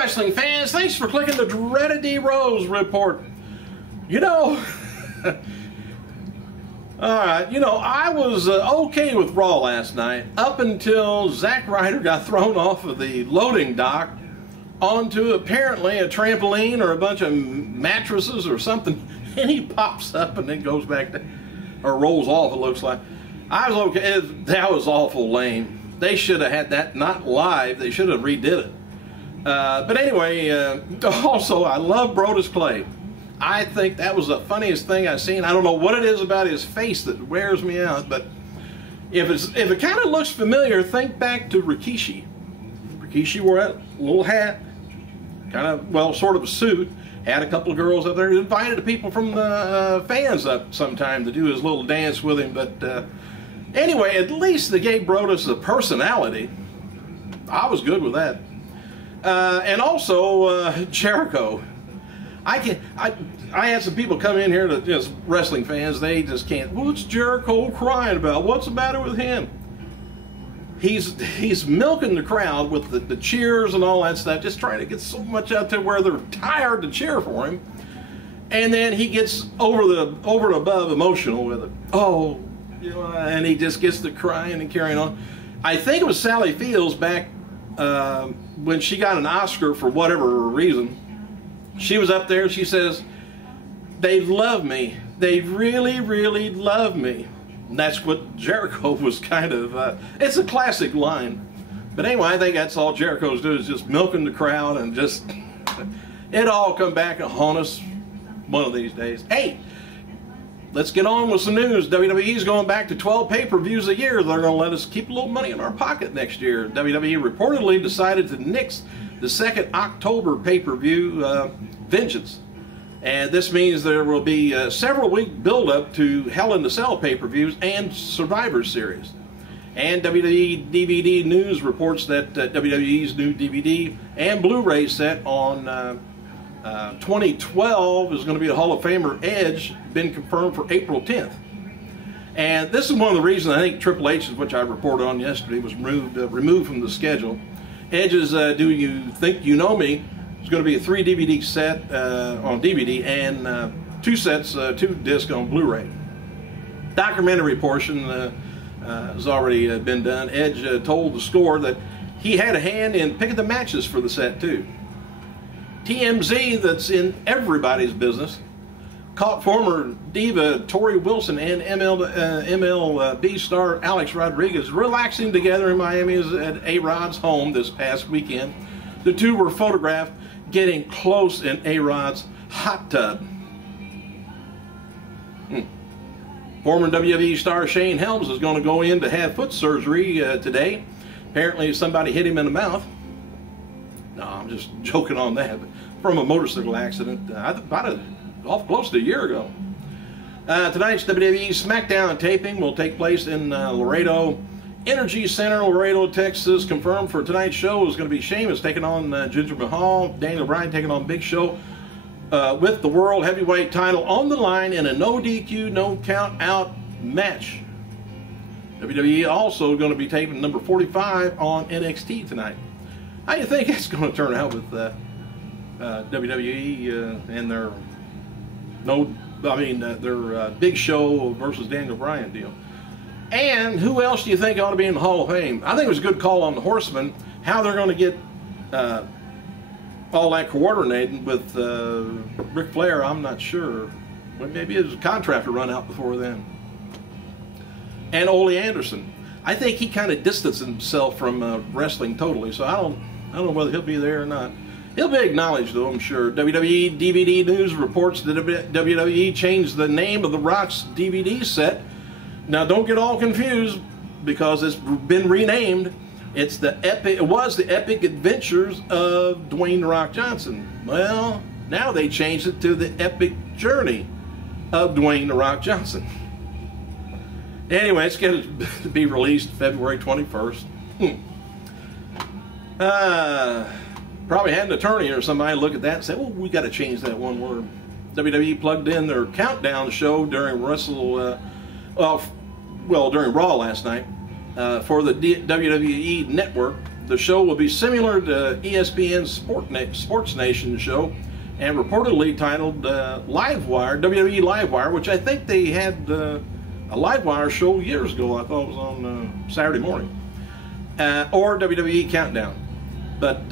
wrestling fans, thanks for clicking the dreaded D Rose report. You know, alright, you know, I was okay with Raw last night up until Zack Ryder got thrown off of the loading dock onto apparently a trampoline or a bunch of mattresses or something, and he pops up and then goes back to, or rolls off, it looks like. I was okay. That was awful lame. They should have had that not live. They should have redid it. But anyway, also, I love Brodus Clay. I think that was the funniest thing I've seen. I don't know what it is about his face that wears me out, but if it kind of looks familiar, think back to Rikishi. Rikishi wore that little hat, kind of, well, sort of a suit, had a couple of girls up there, invited the people from the fans up sometime to do his little dance with him, but anyway, at least they gave Brodus a personality. I was good with that. And also, Jericho. I had some people come in here that just wrestling fans, they just can't. What's Jericho crying about? What's the matter with him? He's milking the crowd with the cheers and all that stuff, just trying to get so much out there where they're tired to cheer for him. And then he gets over and above emotional with it. Oh, you know, and he just gets to crying and carrying on. I think it was Sally Fields back when she got an Oscar for whatever reason. She was up there, she says, "They love me. They really, really love me." And that's what Jericho was kind of, it's a classic line. But anyway, I think that's all Jericho's doing is just milking the crowd and just, it all come back and haunt us one of these days. Hey, let's get on with some news. WWE's going back to 12 pay-per-views a year. They're going to let us keep a little money in our pocket next year. WWE reportedly decided to nix the second October pay-per-view, Vengeance. And this means there will be a several-week build-up to Hell in the Cell pay-per-views and Survivor Series. And WWE DVD News reports that WWE's new DVD and Blu-ray set on 2012 is going to be the Hall of Famer Edge, been confirmed for April 10th. And this is one of the reasons I think Triple H, which I reported on yesterday, was removed from the schedule. Edge's Do You Think You Know Me is going to be a 3 DVD set on DVD and 2 sets, 2 discs on Blu-ray. Documentary portion has already been done. Edge told the Score that he had a hand in picking the matches for the set too. TMZ, that's in everybody's business, caught former diva Tori Wilson and MLB star Alex Rodriguez relaxing together in Miami at A-Rod's home this past weekend. The two were photographed getting close in A-Rod's hot tub. Former WWE star Shane Helms is going to go in to have foot surgery today. Apparently somebody hit him in the mouth. No, I'm just joking on that. But from a motorcycle accident, about off close to a year ago. Tonight's WWE SmackDown taping will take place in Laredo Energy Center, Laredo, Texas. Confirmed for tonight's show is going to be Sheamus taking on Jinder Mahal, Daniel Bryan taking on Big Show, with the World Heavyweight title on the line in a no DQ, no count out match. WWE also going to be taping number 45 on NXT tonight. How do you think that's going to turn out with WWE and their their Big Show versus Daniel Bryan deal? And who else do you think ought to be in the Hall of Fame? I think it was a good call on the Horsemen. How they're going to get all that coordinated with Ric Flair, I'm not sure. Well, maybe his contract will run out before then. And Ole Anderson. I think he kind of distanced himself from wrestling totally, so I don't know whether he'll be there or not. He'll be acknowledged, though, I'm sure. WWE DVD News reports that WWE changed the name of The Rock's DVD set. Now, don't get all confused, because it's been renamed. It was the Epic Adventures of Dwayne "The Rock" Johnson. Well, now they changed it to the Epic Journey of Dwayne "The Rock" Johnson. Anyway, it's going to be released February 21st. Probably had an attorney or somebody look at that and say, "Well, we got to change that one word." WWE plugged in their countdown show during during Raw last night for the WWE Network. The show will be similar to ESPN's Sports Nation show, and reportedly titled Livewire, WWE Livewire, which I think they had a Livewire show years ago. I thought it was on Saturday morning, or WWE Countdown. But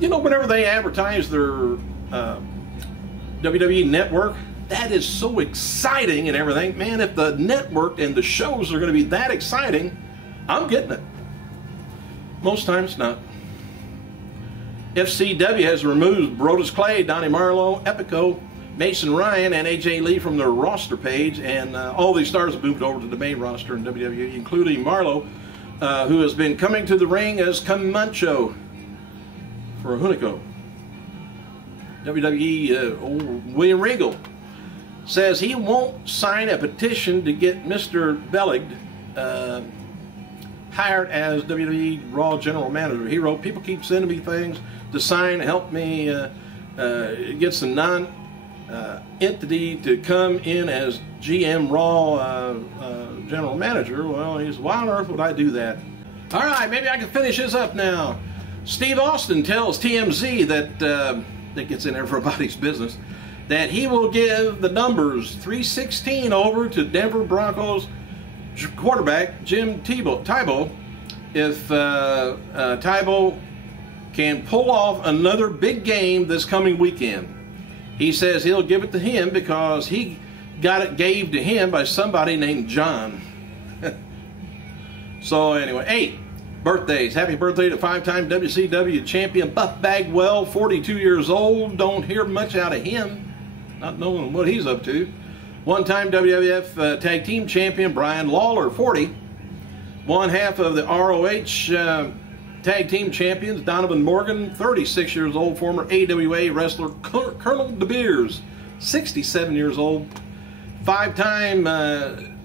you know, whenever they advertise their WWE Network, that is so exciting and everything. Man, if the network and the shows are going to be that exciting, I'm getting it. Most times not. FCW has removed Brodus Clay, Donnie Marlowe, Epico, Mason Ryan, and AJ Lee from their roster page, and all these stars have moved over to the main roster in WWE, including Marlowe, who has been coming to the ring as Camacho for Hunico. WWE William Regal says he won't sign a petition to get Mr. Bellig hired as WWE Raw General Manager. He wrote, "People keep sending me things to sign, help me get some non-entity to come in as GM Raw General Manager." Well, he said, why on earth would I do that? All right, maybe I can finish this up now. Steve Austin tells TMZ that gets in everybody's business, that he will give the numbers 316 over to Denver Broncos quarterback Jim Tebow if Tebow can pull off another big game this coming weekend. He says he'll give it to him because he got it gave to him by somebody named John. So anyway, 8 birthdays. Happy birthday to 5-time WCW champion Buff Bagwell, 42 years old. Don't hear much out of him, not knowing what he's up to. 1-time WWF Tag Team Champion Brian Lawler, 40. One half of the ROH Tag Team Champions Donovan Morgan, 36 years old. Former AWA wrestler Colonel De Beers, 67 years old. 5-time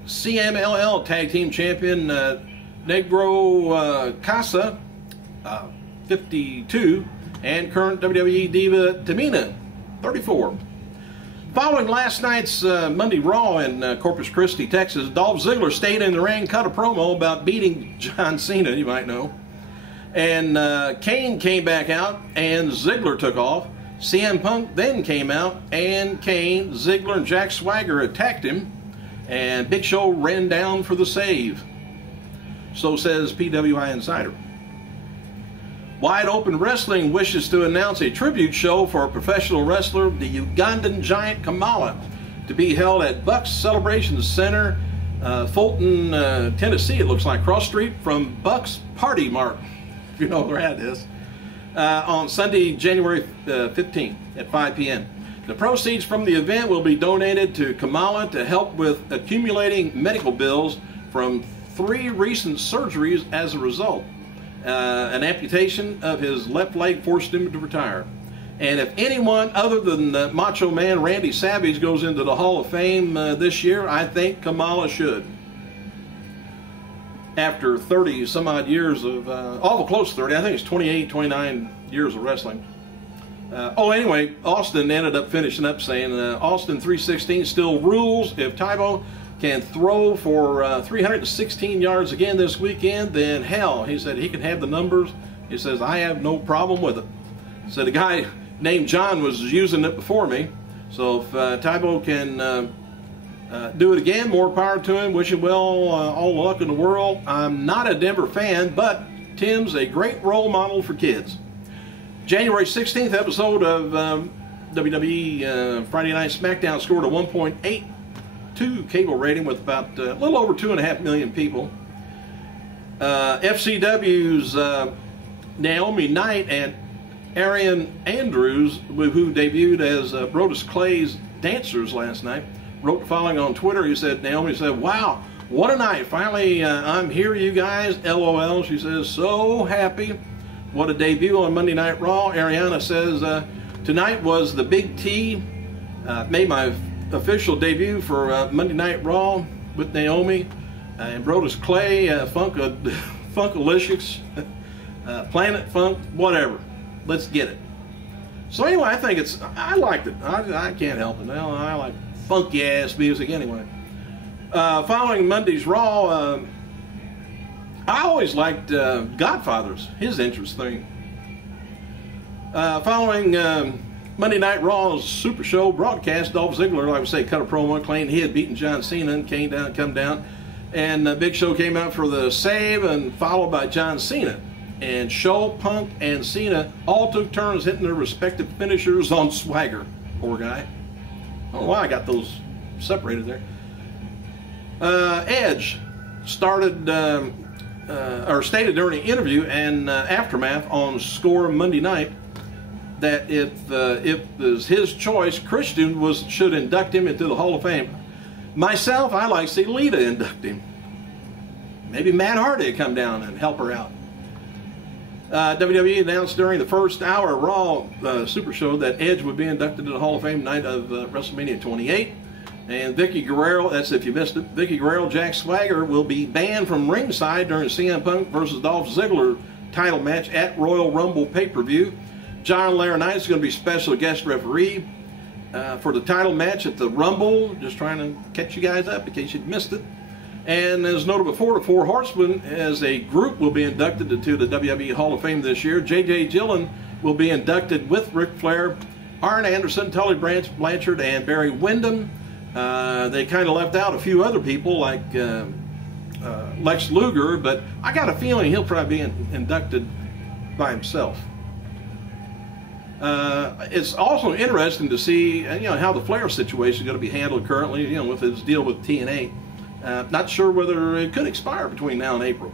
CMLL Tag Team Champion Negro Casa, 52. And current WWE Diva Tamina, 34. Following last night's Monday Raw in Corpus Christi, Texas, Dolph Ziggler stayed in the ring, cut a promo about beating John Cena, you might know. And Kane came back out, and Ziggler took off. CM Punk then came out, and Kane, Ziggler, and Jack Swagger attacked him, and Big Show ran down for the save. So says PWI Insider. Wide Open Wrestling wishes to announce a tribute show for a professional wrestler, the Ugandan giant Kamala, to be held at Bucks Celebration Center, Fulton, Tennessee. It looks like cross street from Bucks Party Mart, if you know where that is, on Sunday, January 15th at 5 p.m. The proceeds from the event will be donated to Kamala to help with accumulating medical bills from 3 recent surgeries as a result. An amputation of his left leg forced him to retire. And if anyone other than Macho Man Randy Savage goes into the Hall of Fame this year, I think Kamala should. After 30 some odd years of, awful close to 30, I think it's 28, 29 years of wrestling. Anyway, Austin ended up finishing up saying, Austin 316 still rules. If Tebow can throw for 316 yards again this weekend, then hell, he said he can have the numbers. He says, I have no problem with it. So the guy named John was using it before me. So if Tebow can do it again, more power to him. Wish him well, all the luck in the world. I'm not a Denver fan, but Tim's a great role model for kids. January 16th episode of WWE Friday Night SmackDown scored a 1.82 cable rating with about a little over 2.5 million people. FCW's Naomi Knight and Arian Andrews, who debuted as Brodus Clay's dancers last night, wrote the following on Twitter. He said, Naomi said, wow, what a night. Finally, I'm here, you guys. LOL. She says, so happy. What a debut on Monday Night Raw. Ariana says, tonight was the Big T. Made my official debut for Monday Night Raw with Naomi and Brodus Clay, Funkalicious, Planet Funk, whatever. Let's get it. So anyway, I think I liked it. I can't help it. Well, I like funky ass music anyway. Following Monday's Raw, I always liked Godfather's, his entrance thing. Following Monday Night Raw's Super Show broadcast, Dolph Ziggler, like I say, cut a promo claiming he had beaten John Cena and come down. And Big Show came out for the save, and followed by John Cena. And Show, Punk, and Cena all took turns hitting their respective finishers on Swagger. Poor guy. I don't know why I got those separated there. Edge started or stated during an interview and aftermath on Score Monday night that if it was his choice, Christian should induct him into the Hall of Fame. Myself, I like to see Lita induct him. Maybe Matt Hardy would come down and help her out. WWE announced during the first hour of Raw Super Show that Edge would be inducted to the Hall of Fame night of WrestleMania 28. And Vicky Guerrero, that's if you missed it, Vicky Guerrero, Jack Swagger will be banned from ringside during CM Punk versus Dolph Ziggler title match at Royal Rumble pay-per-view. John Laurinaitis is going to be special guest referee for the title match at the Rumble. Just trying to catch you guys up in case you'd missed it. And as noted before, the Four Horsemen as a group will be inducted into the WWE Hall of Fame this year. J.J. Dillon will be inducted with Ric Flair, Arn Anderson, Tully Blanchard, and Barry Windham. They kind of left out a few other people like Lex Luger, but I got a feeling he'll probably be inducted by himself. It's also interesting to see how the Flair situation is going to be handled currently, with his deal with TNA. Not sure whether it could expire between now and April.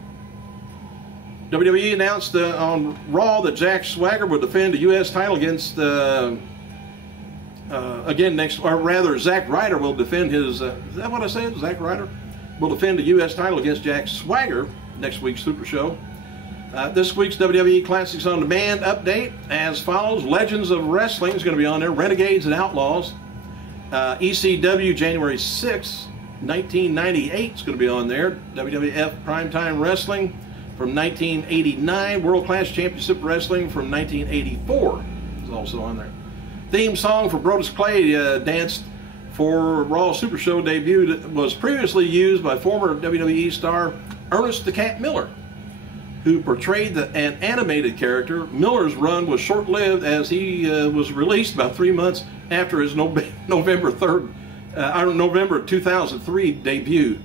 WWE announced on Raw that Jack Swagger would defend the U.S. title against Zack Ryder will defend his. Is that what I said? Zack Ryder will defend the U.S. title against Jack Swagger next week's Super Show. This week's WWE Classics on Demand update as follows: Legends of Wrestling is going to be on there. Renegades and Outlaws. ECW January 6th. 1998 is going to be on there. WWF Primetime Wrestling from 1989. World Class Championship Wrestling from 1984 is also on there. Theme song for Brodus Clay danced for Raw Super Show debut that was previously used by former WWE star Ernest the Cat Miller, who portrayed an animated character. Miller's run was short-lived as he was released about 3 months after his November 2003 debut.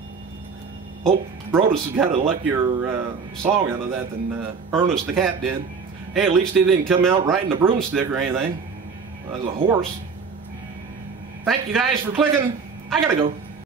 Hope Brodus has got a luckier song out of that than Ernest the Cat did. Hey, at least he didn't come out riding a broomstick or anything as a horse. Thank you guys for clicking. I gotta go.